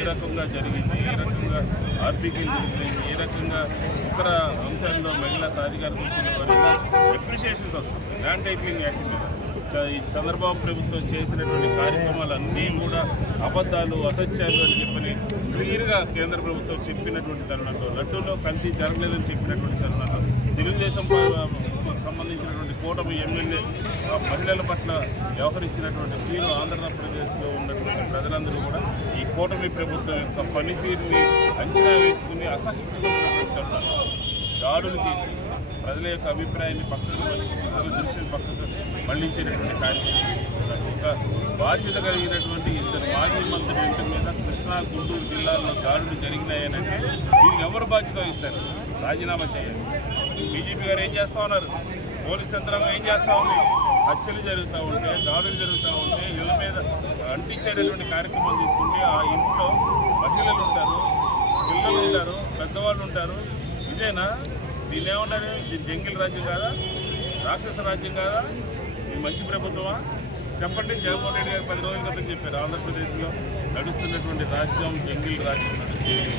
ఏ రకంగా జరిగింది, ఏ రకంగా ఆర్బీకేలు జరిగింది, ఏ రకంగా ఇతర అంశాల్లో మహిళా సాధికారత విషయంలో పరంగా అప్రిషియేషన్స్ వస్తుంది. ల్యాండ్ టైటిలింగ్ యాక్ట్ మీద ఈ చంద్రబాబు ప్రభుత్వం చేసినటువంటి కార్యక్రమాలన్నీ కూడా అబద్ధాలు, అసత్యాలు అని చెప్పని క్లియర్గా కేంద్ర ప్రభుత్వం చెప్పినటువంటి తరుణంలో, లడ్డూలో కల్తీ జరగలేదని చెప్పినటువంటి తరుణంలో తెలుగుదేశం సంబంధించినటువంటి కూటమి ఎమ్మెల్యే మహిళల పట్ల వ్యవహరించినటువంటి తీరు ఆంధ్రప్రదేశ్లో ఉన్నటువంటి ప్రజలందరూ కూడా ఈ కూటమి ప్రభుత్వం యొక్క పనితీరుని అంచనా వేసుకుని అసహించుకున్నటువంటి తరుణంలో దాడులు చేసి ప్రజల యొక్క అభిప్రాయాన్ని పక్కకు వచ్చి ప్రజల దృష్టిని పక్కకు మళ్లించేటటువంటి కార్యక్రమం తీసుకుంటున్నారు. ఒక బాధ్యత కలిగినటువంటి ఇద్దరు మాజీ మంత్రుల మీద కృష్ణా, గుంటూరు జిల్లాల్లో దాడులు జరిగినాయనంటే దీనికి ఎవరు బాధ్యత వహిస్తారు? రాజీనామా చేయాలి. బీజేపీ గారు ఏం చేస్తూ ఉన్నారు? పోలీస్ యంత్రాంగం ఏం చేస్తూ ఉంది? హత్యలు జరుగుతూ ఉంటే, దాడులు జరుగుతూ ఉంటే ఇళ్ళ మీద అంటించేటటువంటి కార్యక్రమం తీసుకుంటే ఆ ఇంట్లో మహిళలు ఉంటారు, పిల్లలు ఉంటారు, పెద్దవాళ్ళు ఉంటారు. ఇదేనా? దీన్ని ఏమన్నారు? ఇది జంగిల్ రాజ్యం కాదా? రాక్షస రాజ్యం కాదా? ఇది మంచి ప్రభుత్వమా? చెప్పండి. జగన్మోహన్ రెడ్డి గారు 10 రోజుల క్రితం చెప్పారు, ఆంధ్రప్రదేశ్లో నడుస్తున్నటువంటి రాజ్యం జంగిల్ రాజ్యం నడుస్తుంది.